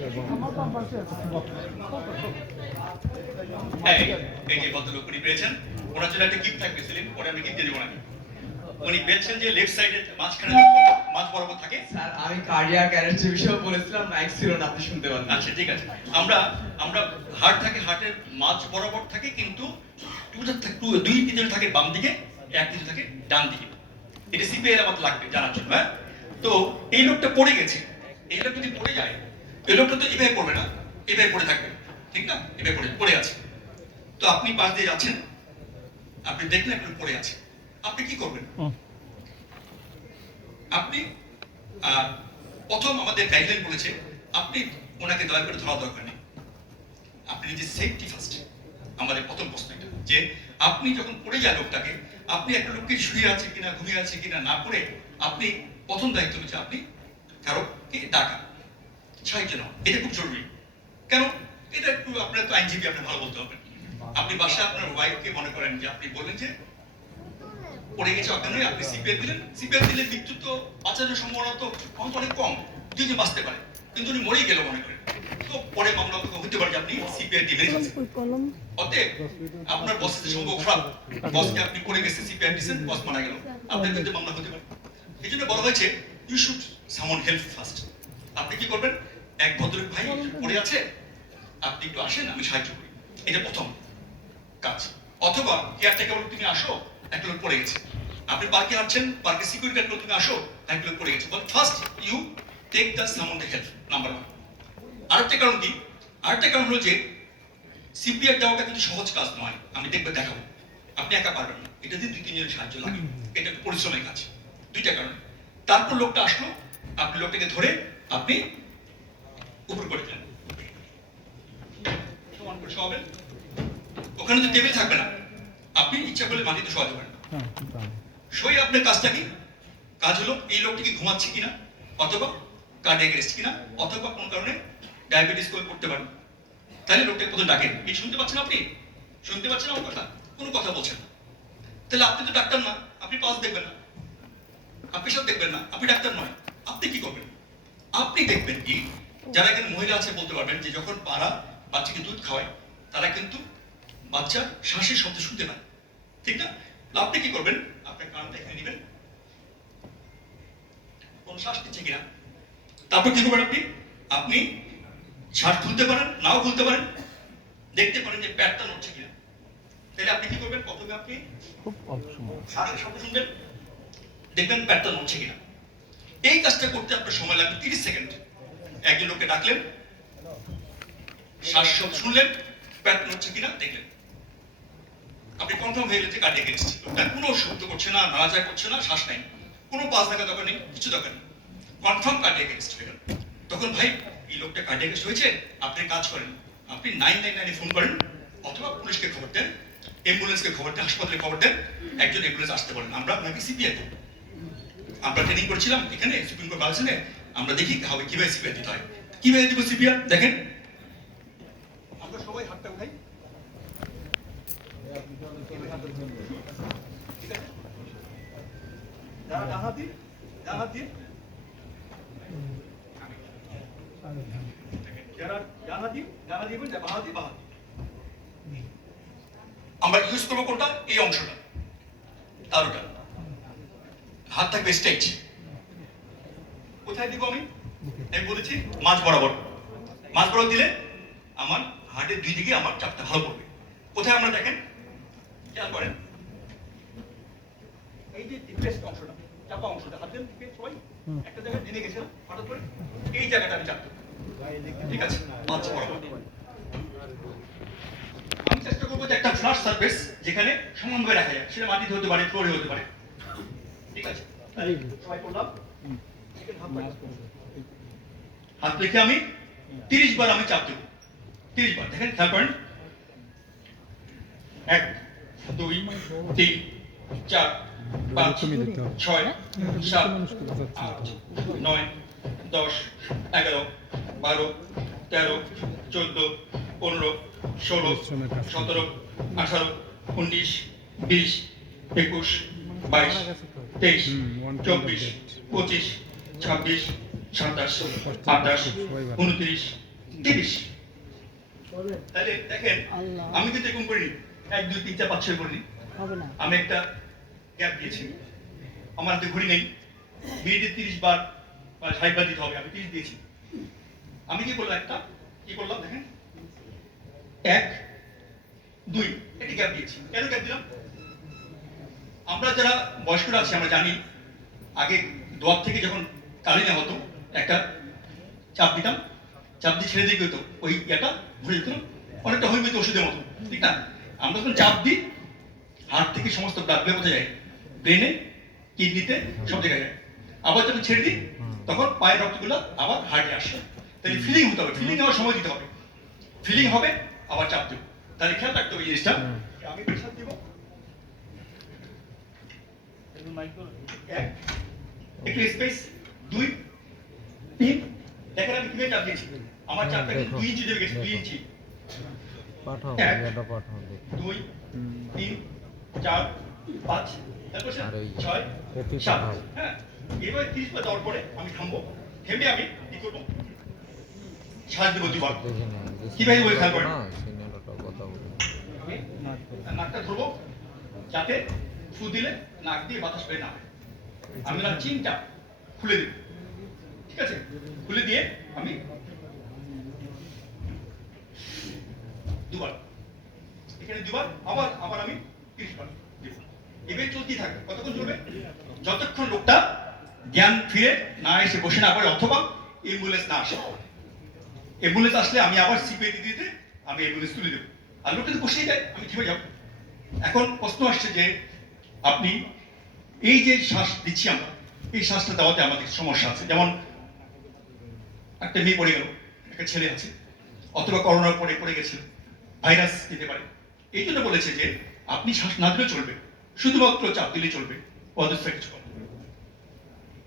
এই যে ভদ্রলোক উনি পেয়েছেন, ওনার জন্য একটা গিফট থাকবে সেলিম, ওটা আমি গিফট দেবো নাকি। উনি পেয়েছেন যে লেফট সাইডে মাঝখানে মাঝ বরাবর থাকে। স্যার আমি কার্ডিয়াক অ্যারেস্টের বিষয়ে বলেছিলাম, মাইক ছিল না, আপনি শুনতে পারেন। আচ্ছা ঠিক আছে, আমরা আমরা হার্ট থাকে, হার্টের মাঝ বরাবর থাকে, কিন্তু দুই তিনজন থাকে বাম দিকে, এক তিনজন থাকে ডান দিকে। এটা সিপিআই আমাদের লাগবে জানার জন্য। হ্যাঁ, তো এই লোকটা পড়ে গেছে, এই লোক যদি পড়ে যায়, এই লোকটা তো এভাবে পড়বে না, এভাবে পড়ে থাকবে, ঠিক না? এভাবে পড়ে আছে। তো আপনি পাশ দিয়ে যাচ্ছেন, আপনি দেখলেন একটু পড়ে আছে, আপনি কি করবেন? আপনি প্রথম আমাদের গাইডলাইন বলেছে আপনি ওনাকে দয়া করে ধরা দরকার নেই, আপনি নিজে সেফটি ফার্স্ট। আমাদের প্রথম প্রশ্ন এটা যে আপনি যখন পড়ে যায় লোকটাকে, আপনি একটা লোককে শুয়ে আছে কিনা, ঘুমিয়ে আছে কিনা না পড়ে, আপনি প্রথম দায়িত্ব হচ্ছে আপনি কারোকে ডাকা, সাহায্য নেওয়া। এটা খুব জরুরি। কেন? এটা একটু আপনার তো আইনজীবী, আপনি ভালো বলতে হবে। আপনি বাসায় আপনার ওয়াইফকে মনে করেন যে আপনি বললেন যে পড়ে গেছে অজ্ঞান হয়ে, আপনি সিপিআর দিলেন, সিপিআর দিলে মৃত্যু তো বাঁচানোর সম্ভাবনা তো অনেক কম, দুইজন বাঁচতে পারে, কিন্তু উনি মরেই গেল মনে করেন, তো পরে মামলা হতে পারে যে আপনি সিপিআর দিয়ে মেরে ফেলছেন। অতএব আপনার বসের সম্ভব খারাপ, বসকে আপনি পড়ে গেছে সিপিআর দিয়েছেন, বস মারা গেল, আপনার বিরুদ্ধে মামলা হতে পারে। এই জন্য বলা হয়েছে ইউ শুড সামন হেল্প ফার্স্ট। আপনি কি করবেন? এক ভদ্রলোক ভাই পড়ে আছে, আপনি একটু আসেন, আমি সাহায্য করি, এটা প্রথম কাজ। অথবা কেয়ারটেকার বলে তুমি আসো, একটা লোক পড়ে গেছে। আপনি পার্কে হাঁটছেন, পার্কে সিকিউরিটি গার্ড বলে তুমি আসো, একটা লোক পড়ে গেছে। But first you take the summon the help, number 1। আরেকটা কারণ কি? আরেকটা কারণ হলো যে সিপিআর দেওয়াটা কিন্তু সহজ কাজ নয়, আমি দেখবে দেখাবো, আপনি একা পারবেন না, এটা দিয়ে দুই তিনজনের সাহায্য লাগে, এটা একটা পরিশ্রমের কাজ। দুইটা কারণে। তারপর লোকটা আসলো, আপনি লোকটাকে ধরে আপনি উপর করে দিলেন, সমান করে শোয়াবেন। ওখানে তো টেবিল থাকবে না, আপনি ইচ্ছা করলে মাটিতে শোয়াতে পারেন। শুয়ে আপনার কাজটা কি? কাজ হলো এই লোকটি কি ঘুমাচ্ছে কিনা, অথবা কার্ডিয়াক অ্যারেস্ট কিনা, অথবা কোন কারণে ডায়াবেটিস করতে পারেন। তাহলে লোকটাকে প্রথম ডাকেন, কি শুনতে পাচ্ছেন আপনি? শুনতে পাচ্ছেন আমার কথা? কোনো কথা বলছেন না। তাহলে আপনি তো ডাক্তার না, আপনি পালস দেখবেন না, আপনি সব দেখবেন না, আপনি ডাক্তার নয়। আপনি কি করবেন? আপনি দেখবেন কি, যারা এখানে মহিলা আছে বলতে পারবেন যে যখন পাড়া বাচ্চাকে দুধ খাওয়ায়, তারা কিন্তু বাচ্চা শ্বাসের শব্দ শুনতে পায়, ঠিক না? আপনি কি করবেন? আপনার কানটা এখানে নেবেন, কোন শ্বাস নিচ্ছে কিনা। তারপর কি করবেন? আপনি আপনি শ্বাস খুলতে পারেন, নাও খুলতে পারেন, দেখতে পারেন যে পেটটা নড়ছে কিনা। তাহলে আপনি কি করবেন? প্রথমে আপনি খুব অল্প সময় শ্বাসের শব্দ শুনবেন, দেখবেন পেটটা নড়ছে কিনা। এই কাজটা করতে আপনার সময় লাগবে 30 সেকেন্ড। একজন লোককে ডাকলেন, শ্বাস শব্দ শুনলেন, পেট নড়ছে কিনা দেখলেন, আপনি কনফার্ম হয়ে গেছে কার্ডিয়াক অ্যারেস্ট। তার কোনো শব্দ করছে না, নাড়াচাড়া করছে না, শ্বাস নাই, কোনো পাস থাকা দরকার নেই, কিছু দরকার নেই, কনফার্ম কার্ডিয়াক অ্যারেস্ট হয়ে গেল। তখন ভাই এই লোকটা কার্ডিয়াক অ্যারেস্ট হয়েছে, আপনি কাজ করেন, আপনি 999 ফোন করেন, অথবা পুলিশকে খবর দেন, অ্যাম্বুলেন্সকে খবর দেন, হাসপাতালে খবর দেন, একজন অ্যাম্বুলেন্স আসতে বলেন, আমরা আপনাকে সিপিআর দেব। আমরা ট্রেনিং করেছিলাম এখানে সুপ্রিম কোর্ট বালসেনে, আমরা দেখি হবে কিভাবে সিপিআর দিতে হয়। কিভাবে দিব সিপিআর দেখেন, আমরা সবাই হাতটা উঠাই, আমরা ইউজ করবো কোনটা? এই অংশটা, তারটা হাত থাকবে স্ট্রেচ। কোথায় দিব আমি বলেছি মাঝ বরাবর। মাঝ বরাবর দিলে আমার হার্টের দুই দিকে আমার চাপটা ভালো পড়বে। কোথায় আমরা দেখেন, খেয়াল করেন, এই যে ডিপ্রেসড অংশটা, চাপা অংশটা, হাত দেন সবাই একটা জায়গায় জেনে গেছে হঠাৎ করে, এই জায়গাটা আমি চাপতে, ঠিক আছে? মাঝ বরাবর আমি চেষ্টা করবো যে একটা ফ্ল্যাট সারফেস যেখানে সমানভাবে রাখা যায়, সেটা মাটিতে হতে পারে, ফ্লোরে হতে পারে, ঠিক আছে? সবাই করলাম, হাত রেখে আমি 30 বার আমি চাপ দেবো, 30 বার। দেখেন, খেয়াল করেন, 1 2 3 4 5 6 7 8 9 10 11 12 13 14 15 16 17 18 19 20 21 22 23 24 25 26 27 28 29 30। হবে তাহলে দেখেন আল্লাহ। আমি কিন্তু এরকম করিনি 1 2 3 4 5 6 করিনি, হবে না আমি একটা গ্যাপ দিয়েছি। আমার হাতে ঘড়ি নেই, মিনিটে 30 বার বা 60 বার দিতে হবে, আমি 30 দিয়েছি। আমি কি করলাম, কি করলাম দেখেন, 1 2 এটা গ্যাপ দিয়েছি। কেন গ্যাপ দিলাম? আমরা যারা বয়স্করা আছি আমরা জানি আগে দোয়ার থেকে যখন কালি নেওয়া হতো একটা চাপ দিতাম, চাপ দিয়ে ছেড়ে দিয়ে কি হতো, ওই ইয়েটা ভরে যেত না, অনেকটা হোমিওপ্যাথি ওষুধের মতো, ঠিক না? আমরা যখন চাপ দিই হার্ট থেকে সমস্ত ব্লাড কোথায় যায়, ব্রেনে, কিডনিতে, সব জায়গায় যায়। আবার যখন ছেড়ে দিই তখন পায়ের রক্তগুলো আবার হার্টে আসে। তাহলে ফিলিং হতে হবে, ফিলিং নেওয়ার সময় দিতে হবে, ফিলিং হবে আবার চাপ দেবো। তাহলে খেয়াল রাখতে হবে এই জিনিসটা। আমি প্রেশার দিব 1, একটু স্পেস 2 3। দেখেন আমি কিভাবে চাপ দিয়েছি, আমার চাপটা কিন্তু 2 ইঞ্চি দেবে গেছে, 2 ইঞ্চি। পাঠাও এক, ভিডিওটা পাঠাও দেখি। 2 3 4 5, তারপর আর ওই 6 কপি 7। পাঠাও। হ্যাঁ, এবার 30 বার দেওয়ার পরে আমি থামবো, থেমে আমি কি করবো, শ্বাস দেবো 2 বার। দেখি না কিভাবে ওই খেয়াল করেন? সিনেমাটা কথা বলি। নাকটা ধরবো যাতে ফু দিলে নাক দিয়ে বাতাস বের না হয়। আমি না চিনটা খুলে দেব, ঠিক আছে? খুলে দিয়ে আমি 2 বার, এখানে 2 বার, আবার আবার আমি 30 বার দেব। এভাবে চলতেই থাকবে। কতক্ষণ চলবে? যতক্ষণ লোকটা জ্ঞান ফিরে না এসে বসে না পড়ে, অথবা অ্যাম্বুলেন্স না আসে। অ্যাম্বুলেন্স আসলে আমি আবার সিপিআই দিতে আমি অ্যাম্বুলেন্স তুলে দেবো। আর লোকটা যদি বসেই যায় আমি থেমে যাবো। এখন প্রশ্ন আসছে যে আপনি এই যে শ্বাস দিচ্ছি আমরা, এই শ্বাসটা দেওয়াতে আমাদের সমস্যা আছে। যেমন একটা মেয়ে পড়ে গেল, একটা ছেলে আছে, অথবা করোনার পরে পড়ে গেছিল, ভাইরাস দিতে পারে। এই জন্য বলেছে যে আপনি শ্বাস না দিলেও চলবে, শুধুমাত্র চাপ দিলেই চলবে, অদৃশ্য কিছু